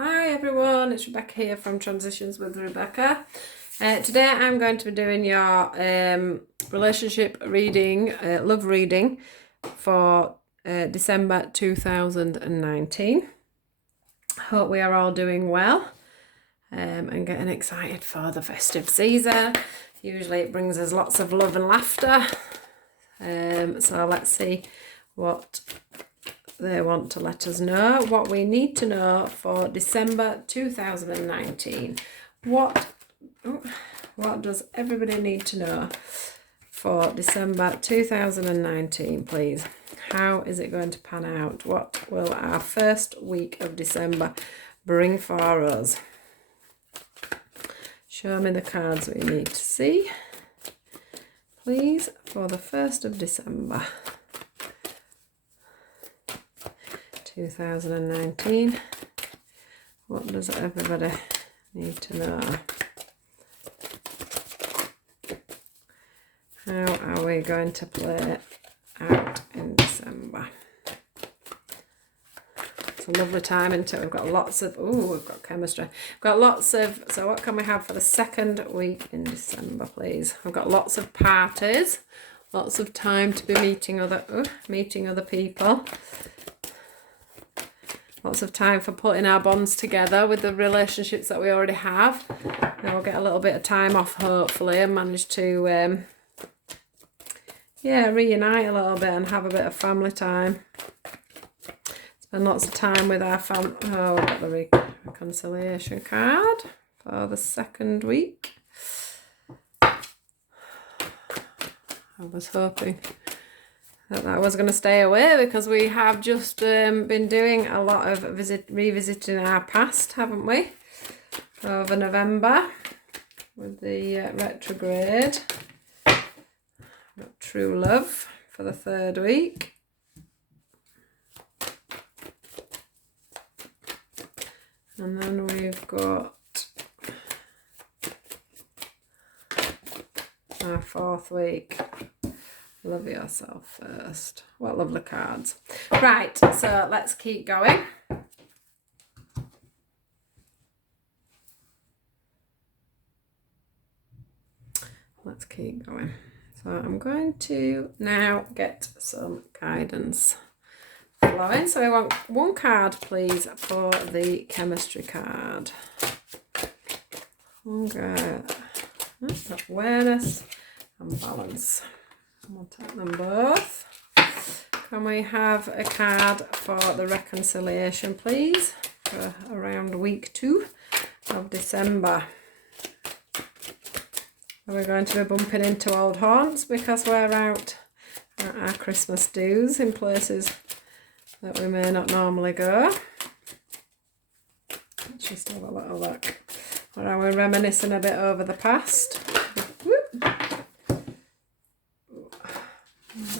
Hi everyone, it's Rebecca here from Transitions with Rebecca. Today I'm going to be doing your relationship reading, love reading for December 2019. Hope we are all doing well and getting excited for the festive season. Usually it brings us lots of love and laughter. So let's see what they want to let us know, what we need to know for December 2019. What does everybody need to know for December 2019, please? How is it going to pan out? What will our first week of December bring for us? Show me the cards we need to see, please, for the 1st of December 2019. What does everybody need to know? How are we going to play out in December? It's a lovely time, isn't it? We've got lots of, we've got chemistry. We've got lots of, so what can we have for the second week in December, please? We've got lots of parties, lots of time to be meeting other people. Lots of time for putting our bonds together with the relationships that we already have. And we'll get a little bit of time off, hopefully, and manage to, reunite a little bit and have a bit of family time. Spend lots of time with our family. Oh, we've got the reconciliation card for the second week. I was hoping that was going to stay away because we have just been doing a lot of revisiting our past, haven't we? Over November with the retrograde. Got true love for the third week. And then we've got our fourth week. Love yourself first. What lovely cards. Right, so let's keep going. Let's keep going. So I'm going to now get some guidance flowing. So I want one card, please, for the chemistry card. Okay. Awareness and balance. We'll take them both. Can we have a card for the reconciliation, please, for around week 2 of December? Are we going to be bumping into old haunts because we're out at our Christmas do's in places that we may not normally go? Let's just have a little look. Or are we reminiscing a bit over the past?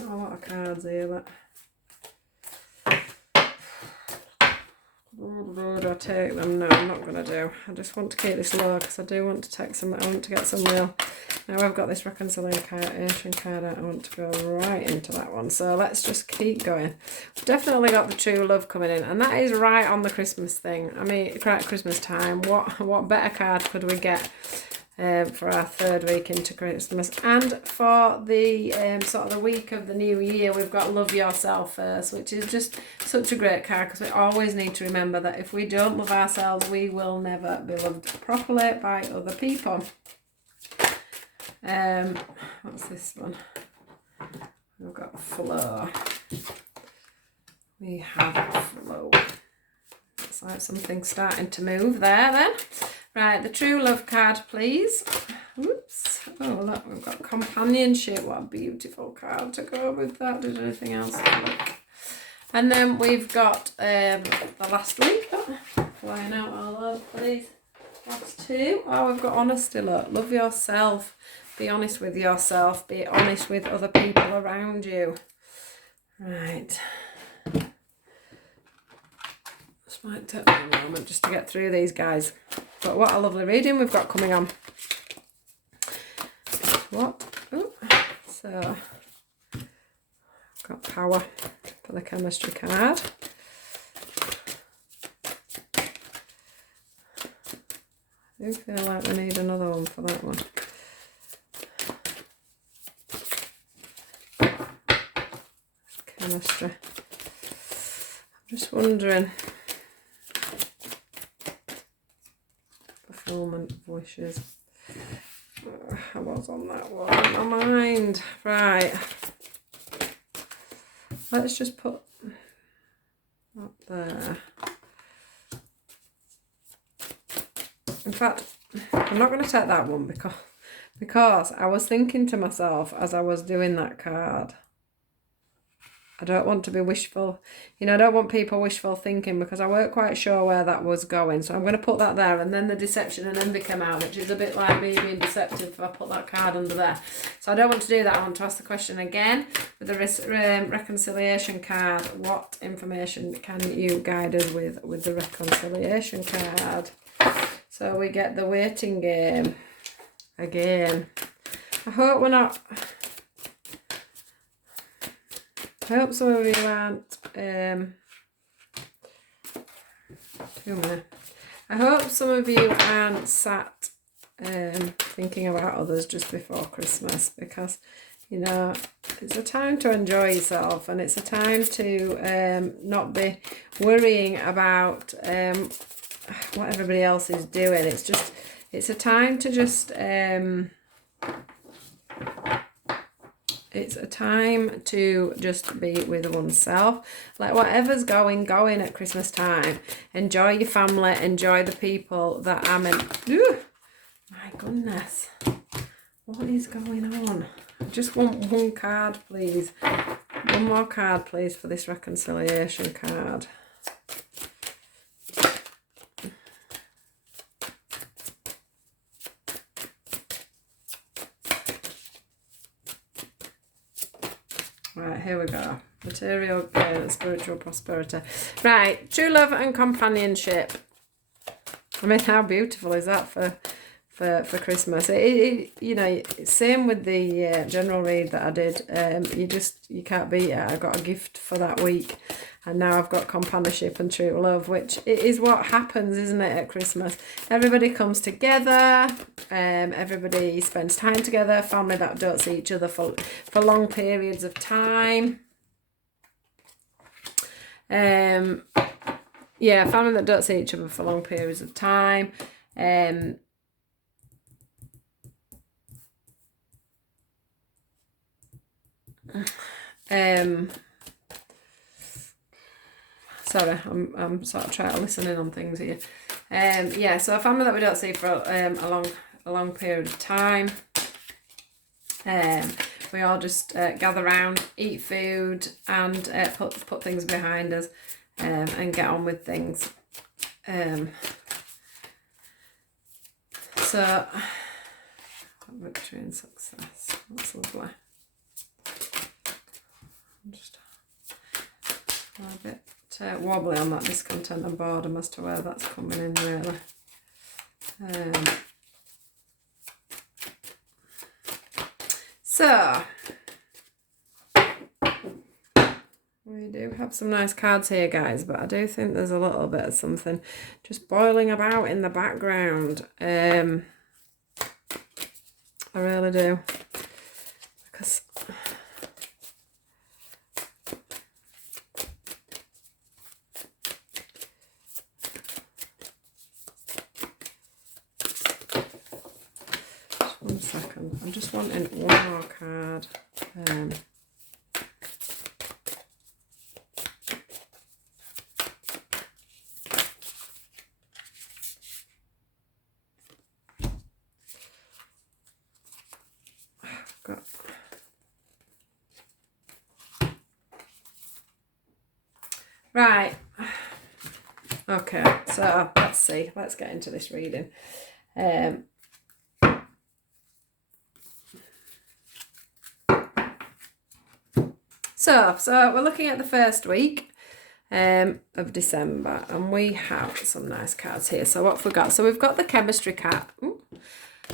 A lot of cards here, but do I take them? No, I'm not going to do. I just want to keep this low because I do want to take some. I want to get some real. Now I've got this reconciliation card out. I want to go right into that one. So let's just keep going. We've definitely got the true love coming in, and that is right on the Christmas thing. I mean, right at Christmas time. What better card could we get? For our third week into Christmas, and for the sort of the week of the new year, we've got love yourself first, which is just such a great card because we always need to remember that if we don't love ourselves, we will never be loved properly by other people. What's this one? We've got flow. We have flow. It's like something starting to move there then. Right, the true love card, please. Oops. Oh, look, we've got companionship. What a beautiful card to go with that. Did anything else look? And then we've got the last week. Flying out all over for these last two. Oh, we've got honesty. Look, love yourself. Be honest with yourself. Be honest with other people around you. Right. This might take me a moment just to get through these guys. But what a lovely reading we've got coming on. What? Ooh. So, got power for the chemistry card. I do feel like we need another one for that one. Chemistry. I'm just wondering. Fulfillment of wishes. I was on that one in my mind. Right. Let's just put that there. In fact, I'm not going to take that one because I was thinking to myself as I was doing that card, I don't want to be wishful. You know, I don't want people wishful thinking because I weren't quite sure where that was going. So I'm going to put that there, and then the deception and envy come out, which is a bit like me being deceptive if I put that card under there. So I don't want to do that. I want to ask the question again with the reconciliation card. What information can you guide us with the reconciliation card? So we get the waiting game again. I hope we're not... I hope some of you aren't too many. I hope some of you aren't sat thinking about others just before Christmas, because, you know, it's a time to enjoy yourself, and it's a time to not be worrying about what everybody else is doing. It's a time to just it's a time to just be with oneself. Like, whatever's going at Christmas time, enjoy your family, enjoy the people that I'm in. Ooh, my goodness, what is going on? I just want one card, please. One more card, please, for this reconciliation card. Right, here we go. Material gain and spiritual prosperity. Right, true love and companionship. I mean, how beautiful is that for Christmas? You know, same with the general read that I did. You can't beat it. I got a gift for that week, and now I've got companionship and true love, which is what happens, isn't it, at Christmas? Everybody comes together. Everybody spends time together. Family that don't see each other for long periods of time. Yeah, family that don't see each other for long periods of time. Sorry, I'm sort of trying to listen in on things here. Yeah, so a family that we don't see for a long period of time. We all just gather around, eat food, and put things behind us, and get on with things. So victory and success. That's lovely. I'm just a bit wobbly on that discontent and boredom as to where that's coming in, really. So we do have some nice cards here, guys, but I do think there's a little bit of something just boiling about in the background. I really do, because just 1 second, I'm just wanting one more card. Right, okay, so let's see, let's get into this reading. So we're looking at the first week of December, and we have some nice cards here. So what have we got? So we've got the chemistry card. Ooh.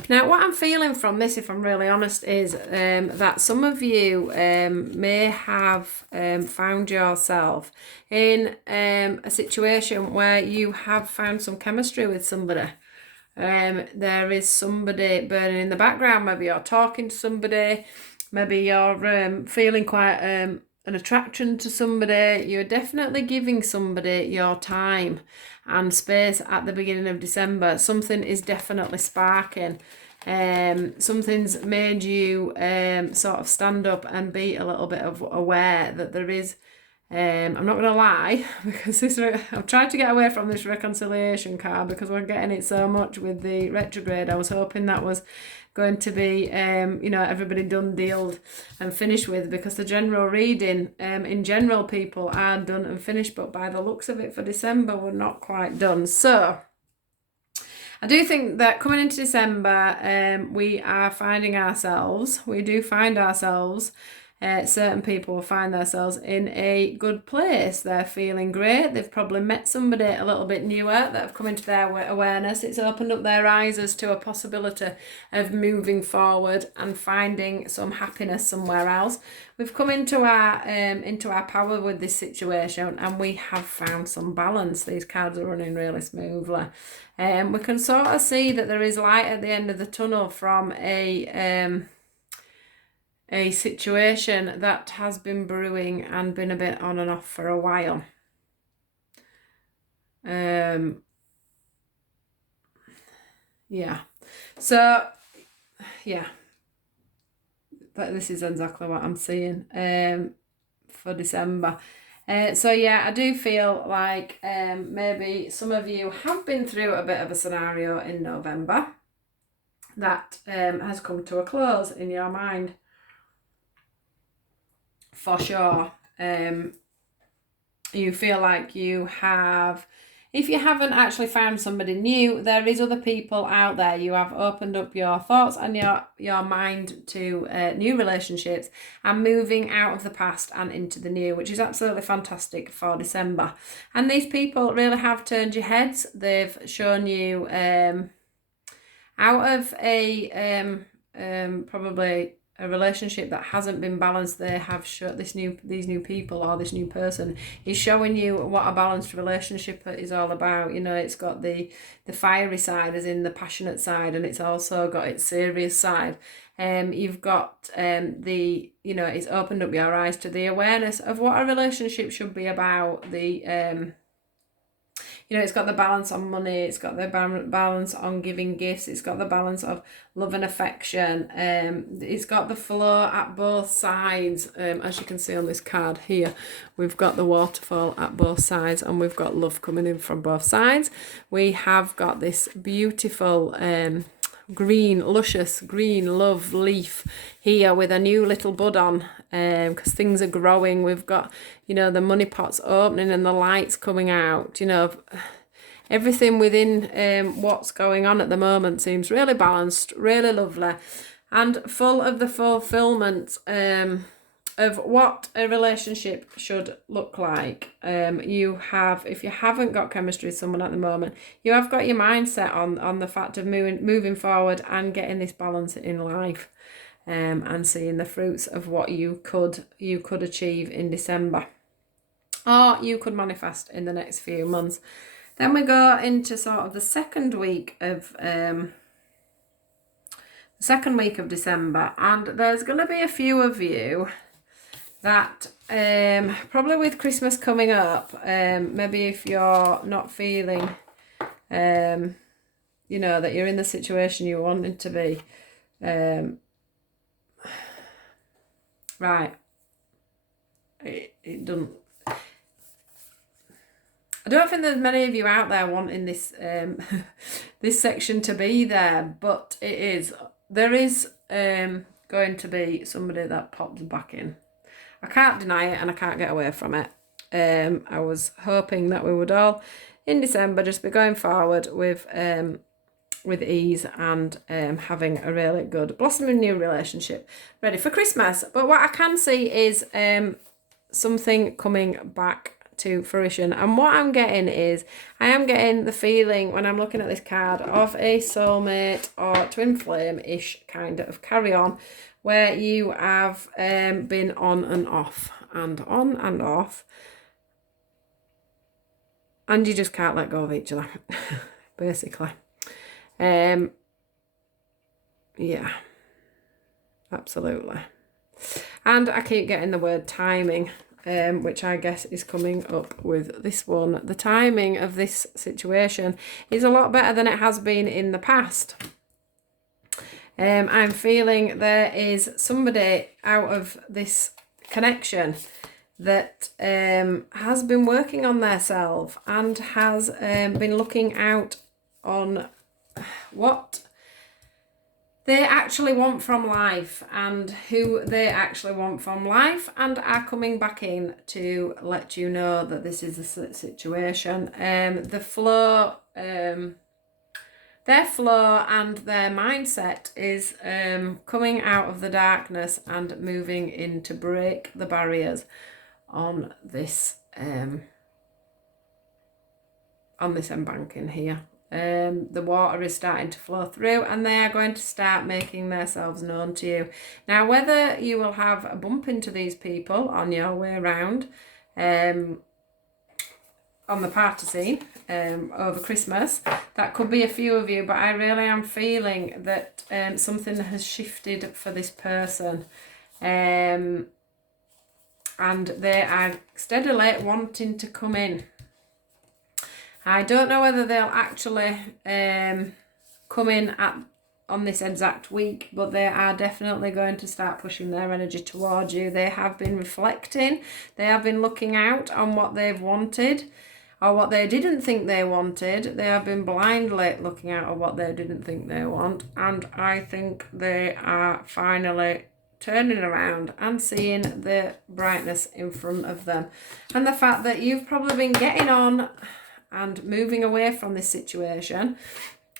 Now, what I'm feeling from this, if I'm really honest, is that some of you may have found yourself in a situation where you have found some chemistry with somebody. There is somebody burning in the background. Maybe you're talking to somebody. Maybe you're feeling quite an attraction to somebody. You're definitely giving somebody your time and space at the beginning of December. Something is definitely sparking. Something's made you sort of stand up and be a little bit of aware that there is. I'm not going to lie, because I've tried to get away from this reconciliation card because we're getting it so much with the retrograde. I was hoping that was going to be, everybody done, dealed and finished with, because the general reading, in general, people are done and finished, but by the looks of it for December, we're not quite done. So I do think that coming into December, we do find ourselves, certain people will find themselves in a good place. They're feeling great. They've probably met somebody a little bit newer that have come into their awareness. It's opened up their eyes as to a possibility of moving forward and finding some happiness somewhere else. We've come into our power with this situation, and we have found some balance. These cards are running really smoothly. We can sort of see that there is light at the end of the tunnel from a situation that has been brewing and been a bit on and off for a while. Yeah. So, yeah. This is exactly what I'm seeing for December. So yeah, I do feel like maybe some of you have been through a bit of a scenario in November that has come to a close in your mind. For sure. You feel like you have, if you haven't actually found somebody new, there is other people out there. You have opened up your thoughts and your mind to new relationships and moving out of the past and into the new, which is absolutely fantastic for December. And these people really have turned your heads. They've shown you out of a probably a relationship that hasn't been balanced. They have shown these new people, or this new person is showing you what a balanced relationship is all about. You know, it's got the fiery side, as in the passionate side, and it's also got its serious side. You've got it's opened up your eyes to the awareness of what a relationship should be about. It's got the balance on money, it's got the balance on giving gifts, it's got the balance of love and affection, it's got the flow at both sides. As you can see on this card here, we've got the waterfall at both sides, and we've got love coming in from both sides. We have got this beautiful luscious green love leaf here with a new little bud on, because things are growing. We've got, the money pots opening and the lights coming out. Everything within what's going on at the moment seems really balanced, really lovely, and full of the fulfillment of what a relationship should look like. If you haven't got chemistry with someone at the moment, you have got your mindset on the fact of moving forward and getting this balance in life, and seeing the fruits of what you could achieve in December, or you could manifest in the next few months. Then we go into sort of the second week of December, and there's going to be a few of you that probably with Christmas coming up, maybe if you're not feeling that you're in the situation you wanted to be, right, it doesn't, I don't think there's many of you out there wanting this this section to be there, but there is going to be somebody that pops back in. I can't deny it, and I can't get away from it. I was hoping that we would all in December just be going forward with ease and having a really good blossoming new relationship ready for Christmas. But what I can see is something coming back to fruition, and what I'm getting is, I am getting the feeling when I'm looking at this card of a soulmate or twin flame-ish kind of carry on, where you have been on and off, and you just can't let go of each other, basically. Yeah, absolutely. And I keep getting the word timing, which I guess is coming up with this one. The timing of this situation is a lot better than it has been in the past. I'm feeling there is somebody out of this connection that has been working on themselves and has been looking out on what they actually want from life and who they actually want from life, and are coming back in to let you know that this is the situation. The flow, their flow and their mindset is coming out of the darkness and moving in to break the barriers on this embankment here. The water is starting to flow through, and they are going to start making themselves known to you. Now, whether you will have a bump into these people on your way around on the party scene over Christmas, that could be a few of you, but I really am feeling that something has shifted for this person, and they are steadily wanting to come in. I don't know whether they'll actually come in on this exact week, but they are definitely going to start pushing their energy towards you. They have been reflecting. They have been looking out on what they've wanted or what they didn't think they wanted. They have been blindly looking out at what they didn't think they want. And I think they are finally turning around and seeing the brightness in front of them. And the fact that you've probably been getting on and moving away from this situation,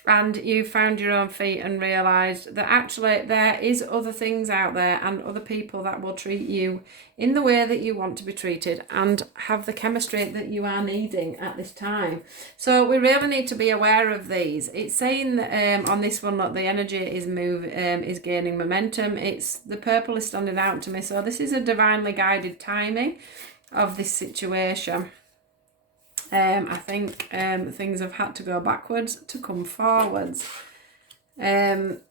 and you found your own feet and realised that actually there is other things out there and other people that will treat you in the way that you want to be treated and have the chemistry that you are needing at this time. So we really need to be aware of these. It's saying that on this one, look, the energy is gaining momentum. It's the purple is standing out to me. So this is a divinely guided timing of this situation. I think things have had to go backwards to come forwards. The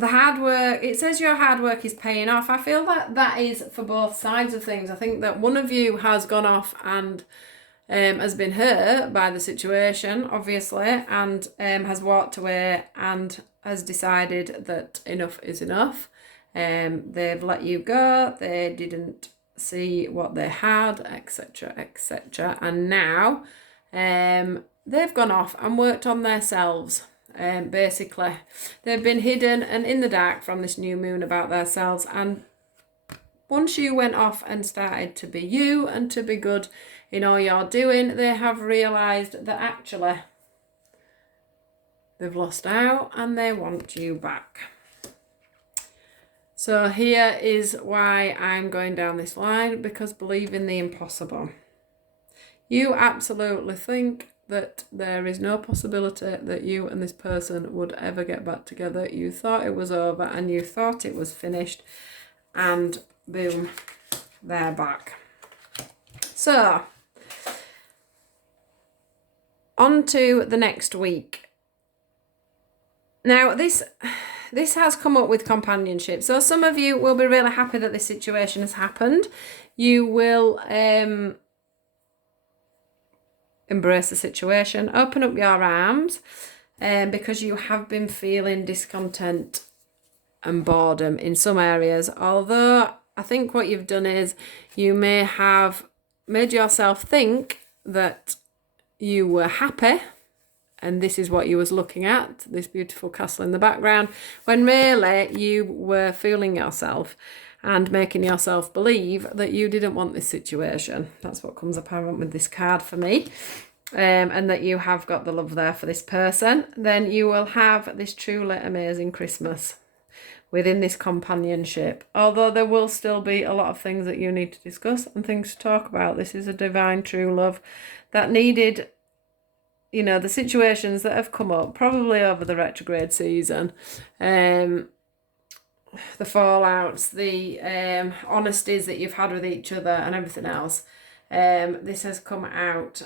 hard work, it says your hard work is paying off. I feel that that is for both sides of things. I think that one of you has gone off and has been hurt by the situation, obviously, and has walked away and has decided that enough is enough. They've let you go. They didn't see what they had, etc., etc., and now they've gone off and worked on themselves. Basically, they've been hidden and in the dark from this new moon about themselves, and once you went off and started to be you and to be good in all you're doing, they have realised that actually they've lost out and they want you back. So here is why I'm going down this line, because believe in the impossible. You absolutely think that there is no possibility that you and this person would ever get back together. You thought it was over and you thought it was finished, and boom, they're back. So, on to the next week. Now, this has come up with companionship. So some of you will be really happy that this situation has happened. You will embrace the situation, open up your arms, because you have been feeling discontent and boredom in some areas. Although I think what you've done is you may have made yourself think that you were happy, and this is what you was looking at, this beautiful castle in the background, when really you were fooling yourself and making yourself believe that you didn't want this situation. That's what comes apparent with this card for me. And that you have got the love there for this person. Then you will have this truly amazing Christmas within this companionship. Although there will still be a lot of things that you need to discuss and things to talk about. This is a divine true love that needed, you know, the situations that have come up probably over the retrograde season, the fallouts, the honesties that you've had with each other and everything else. This has come out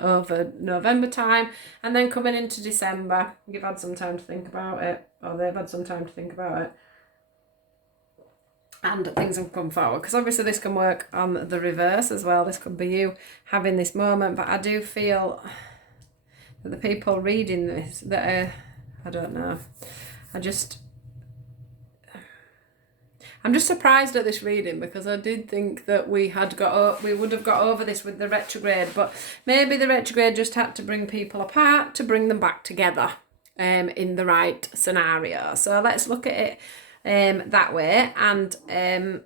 over November time, and then coming into December, you've had some time to think about it, or they've had some time to think about it, and things have come forward. Because obviously this can work on the reverse as well. This could be you having this moment, but I do feel that the people reading this, that are, I don't know, I'm just surprised at this reading, because I did think that we would have got over this with the retrograde, but maybe the retrograde just had to bring people apart to bring them back together in the right scenario. So let's look at it that way. And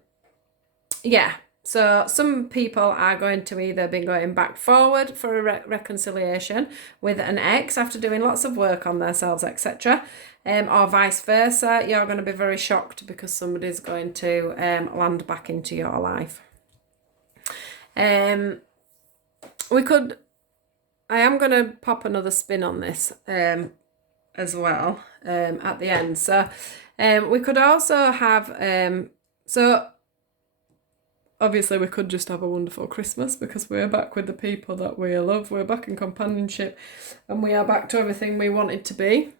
yeah, so some people are going to either be going back forward for a reconciliation with an ex after doing lots of work on themselves, etc. Or vice versa. You're going to be very shocked because somebody's going to land back into your life. I am going to pop another spin on this as well at the end. So we could also have, so obviously we could just have a wonderful Christmas because we're back with the people that we love. We're back in companionship and we are back to everything we wanted to be.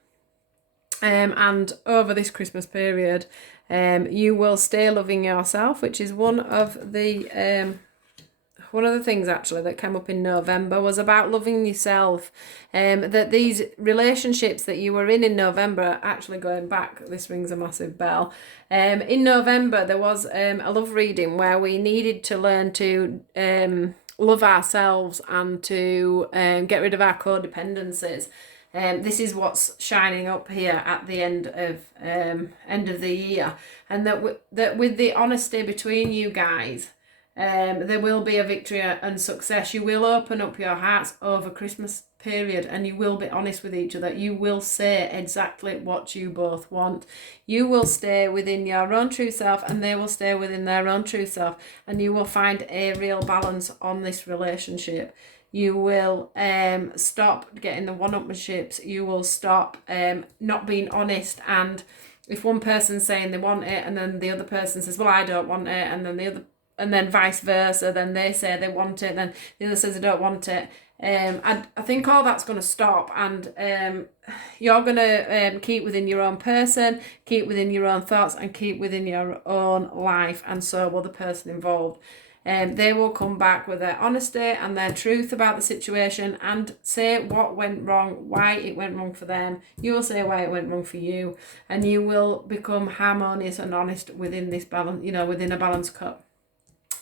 And over this Christmas period, you will stay loving yourself, which is one of the things actually that came up in November was about loving yourself. That these relationships that you were in November are actually going back. This rings a massive bell. In November, there was a love reading where we needed to learn to love ourselves and to get rid of our codependencies. This is what's shining up here at the end of the year, and that with the honesty between you guys, there will be a victory and success. You will open up your hearts over Christmas period, and you will be honest with each other. You will say exactly what you both want. You will stay within your own true self, and they will stay within their own true self, and you will find a real balance on this relationship. You will stop getting the one-upmanships. You will stop not being honest. And if one person's saying they want it, and then the other person says, "Well, I don't want it," and then vice versa, then they say they want it, then the other says I don't want it. I think all that's going to stop, and you're going to keep within your own person, keep within your own thoughts, and keep within your own life, and so will the person involved. They will come back with their honesty and their truth about the situation and say what went wrong, why it went wrong for them. You will say why it went wrong for you, and you will become harmonious and honest within this balance, within a balanced cup.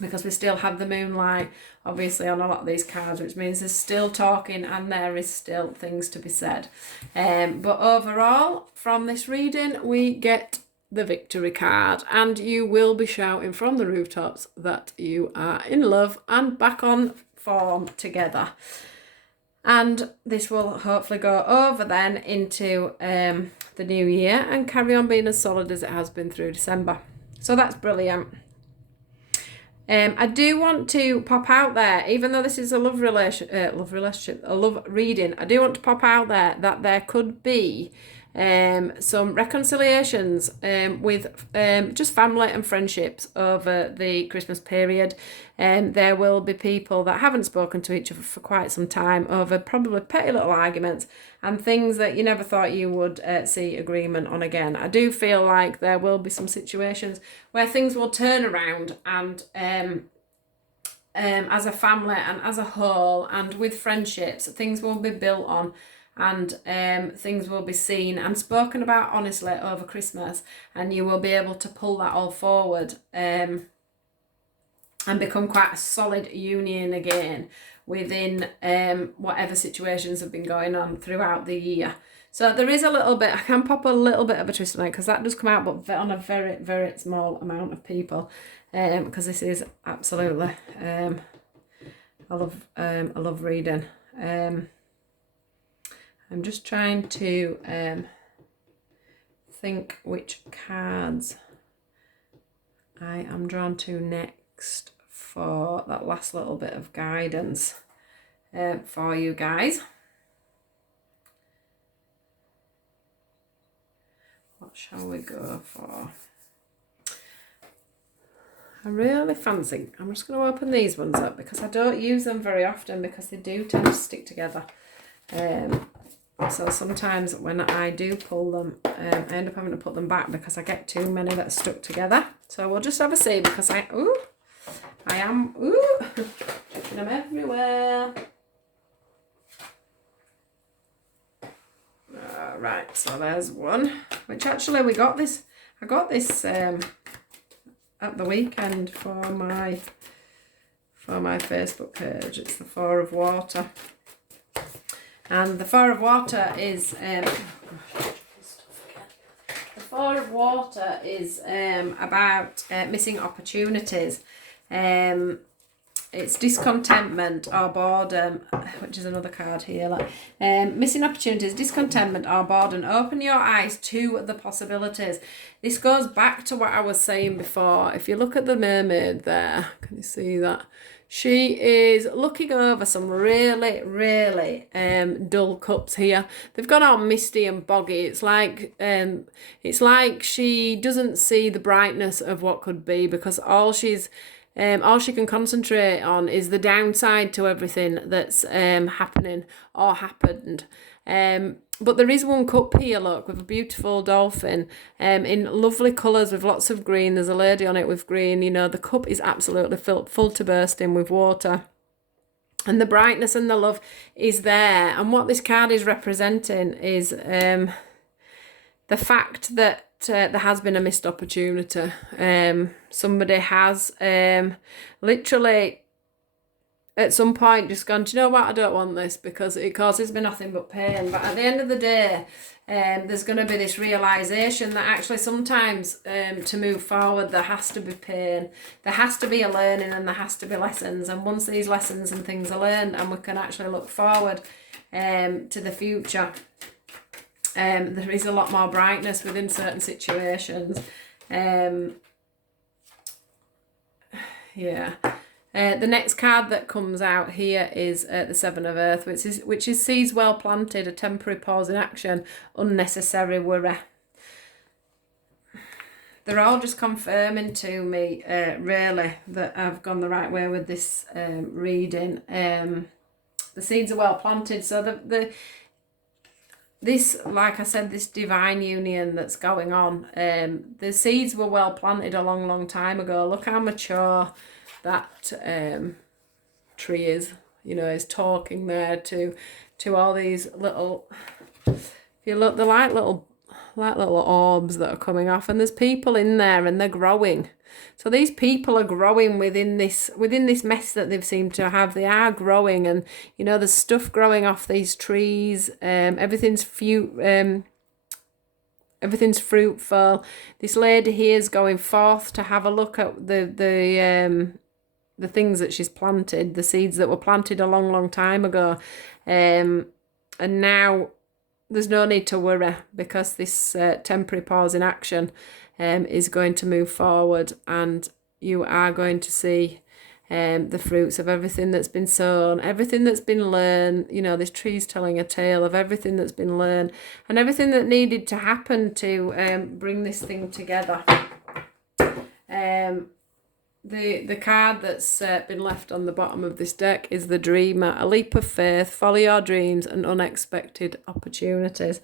Because we still have the moonlight, obviously, on a lot of these cards, which means there's still talking and there is still things to be said. But overall, from this reading, we get the victory card, and you will be shouting from the rooftops that you are in love and back on form together. And this will hopefully go over then into the new year and carry on being as solid as it has been through December. So that's brilliant. I do want to pop out there, even though this is a love relationship, a love reading, I do want to pop out there that there could be some reconciliations with just family and friendships over the Christmas period. There will be people that haven't spoken to each other for quite some time over probably petty little arguments and things that you never thought you would see agreement on again. I do feel like there will be some situations where things will turn around, and as a family and as a whole and with friendships, things will be built on, and things will be seen and spoken about honestly over Christmas, and you will be able to pull that all forward and become quite a solid union again within whatever situations have been going on throughout the year. So there is a little bit, I can pop a little bit of a twist on it because that does come out, but on a very, very small amount of people, because this is absolutely I love reading. I'm just trying to think which cards I am drawn to next for that last little bit of guidance for you guys. What shall we go for? I really fancy, I'm just going to open these ones up because I don't use them very often because they do tend to stick together. So sometimes when I do pull them, I end up having to put them back because I get too many that are stuck together. So we'll just have a see because I am checking them everywhere. Right, so there's one, which actually I got this at the weekend for my Facebook page. It's the Four of Water. And the Four of Water is about missing opportunities. It's discontentment or boredom, which is another card here. Like missing opportunities, discontentment or boredom. Open your eyes to the possibilities. This goes back to what I was saying before. If you look at the mermaid there, can you see that? She is looking over some really, really dull cups here. They've gone all misty and boggy. It's like she doesn't see the brightness of what could be because all she can concentrate on is the downside to everything that's happening or happened. But there is one cup here, look, with a beautiful dolphin in lovely colours with lots of green. There's a lady on it with green. You know, the cup is absolutely full to bursting with water. And the brightness and the love is there. And what this card is representing is the fact that there has been a missed opportunity. Somebody has literally at some point just gone, do you know what, I don't want this because it causes me nothing but pain. But at the end of the day, there's going to be this realisation that actually sometimes to move forward there has to be pain, there has to be a learning and there has to be lessons. And once these lessons and things are learned and we can actually look forward to the future, there is a lot more brightness within certain situations. The next card that comes out here is the Seven of Earth, which is seeds well planted, a temporary pause in action, unnecessary worry. They're all just confirming to me, really, that I've gone the right way with this reading. The seeds are well planted, so this, like I said, this divine union that's going on, the seeds were well planted a long time ago. Look how mature that tree is. You know, is talking there to all these little, if you look, they're like little orbs that are coming off, and there's people in there and they're growing. So these people are growing within this mess that they've seemed to have. They are growing, and you know, there's stuff growing off these trees. Everything's fruitful. This lady here is going forth to have a look at the things that she's planted, the seeds that were planted a long time ago, and now there's no need to worry because this temporary pause in action is going to move forward, and you are going to see the fruits of everything that's been sown, everything that's been learned. You know, this tree's telling a tale of everything that's been learned and everything that needed to happen to bring this thing together. The card that's been left on the bottom of this deck is the Dreamer. A leap of faith, follow your dreams and unexpected opportunities.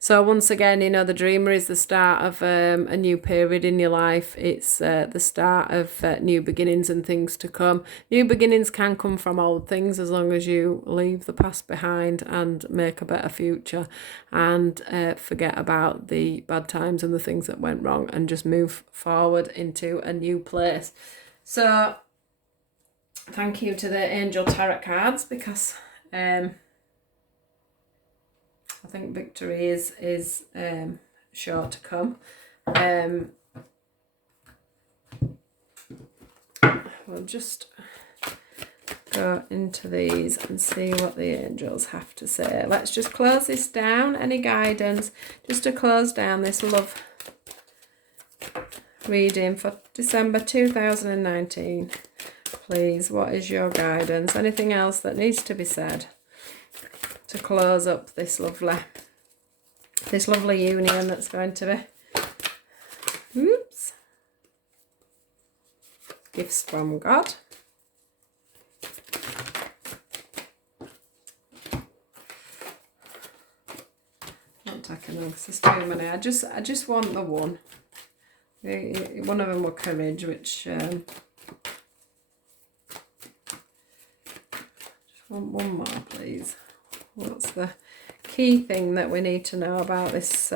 So once again, you know, the Dreamer is the start of a new period in your life. It's the start of new beginnings and things to come. New beginnings can come from old things as long as you leave the past behind and make a better future and forget about the bad times and the things that went wrong and just move forward into a new place. So thank you to the Angel Tarot cards because I think victory is sure to come. We'll just go into these and see what the angels have to say. Let's just close this down. Any guidance just to close down this love reading for December 2019. Please, what is your guidance? Anything else that needs to be said to close up this lovely union that's going to be. Oops. gifts from God. Not taking on because there's too many. I just want the one. One of them were courage, which just want one more, please. What's the key thing that we need to know about this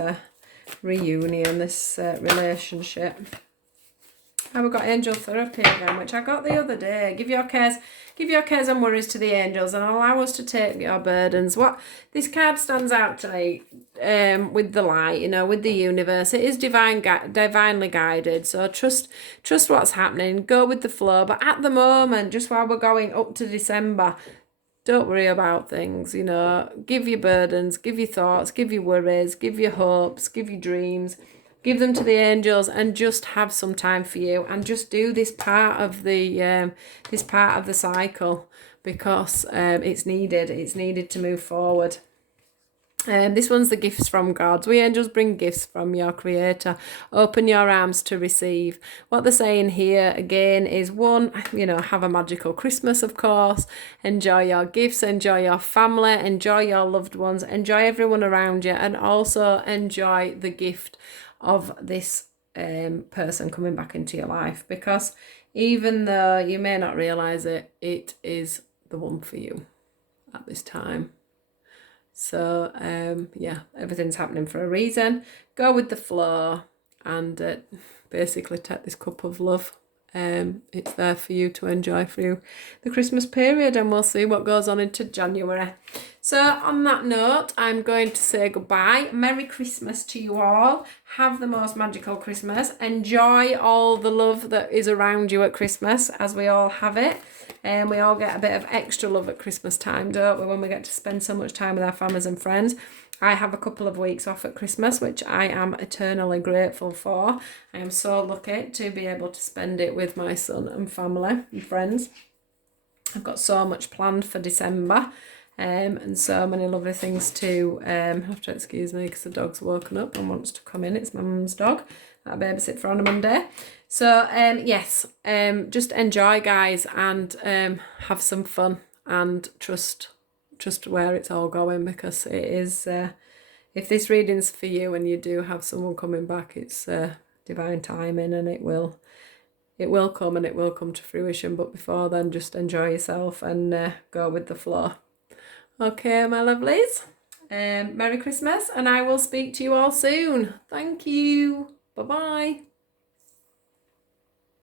reunion, this relationship? And we've got angel therapy again, which I got the other day. Give your cares and worries to the angels and allow us to take your burdens. What this card stands out to me with the light, you know, with the universe. It is divinely guided. So trust what's happening. Go with the flow. But at the moment, just while we're going up to December, don't worry about things, you know. Give your burdens, give your thoughts, give your worries, give your hopes, give your dreams. Give them to the angels and just have some time for you and just do this part of the cycle because it's needed. It's needed to move forward. This one's the gifts from God. We angels bring gifts from your creator. Open your arms to receive. What they're saying here again is one, you know, have a magical Christmas, of course. Enjoy your gifts, enjoy your family, enjoy your loved ones, enjoy everyone around you, and also enjoy the gift of this person coming back into your life, because even though you may not realize it, it is the one for you at this time. So yeah, everything's happening for a reason. Go with the flow and basically take this cup of love. It's there for you to enjoy through the Christmas period, and we'll see what goes on into January. So on that note, I'm going to say goodbye. Merry Christmas to you all. Have the most magical Christmas. Enjoy all the love that is around you at Christmas, as we all have it. And we all get a bit of extra love at Christmas time, don't we, when we get to spend so much time with our families and friends. I have a couple of weeks off at Christmas, which I am eternally grateful for. I am so lucky to be able to spend it with my son and family and friends. I've got so much planned for December. And so many lovely things to have to excuse me because the dog's woken up and wants to come in. It's my mum's dog that I babysit for on a Monday. So yes, just enjoy, guys, and have some fun and trust where it's all going, because it is if this reading's for you and you do have someone coming back, it's divine timing, and it will come and it will come to fruition. But before then, just enjoy yourself and go with the flow. Okay, my lovelies, Merry Christmas, and I will speak to you all soon. Thank you. Bye-bye.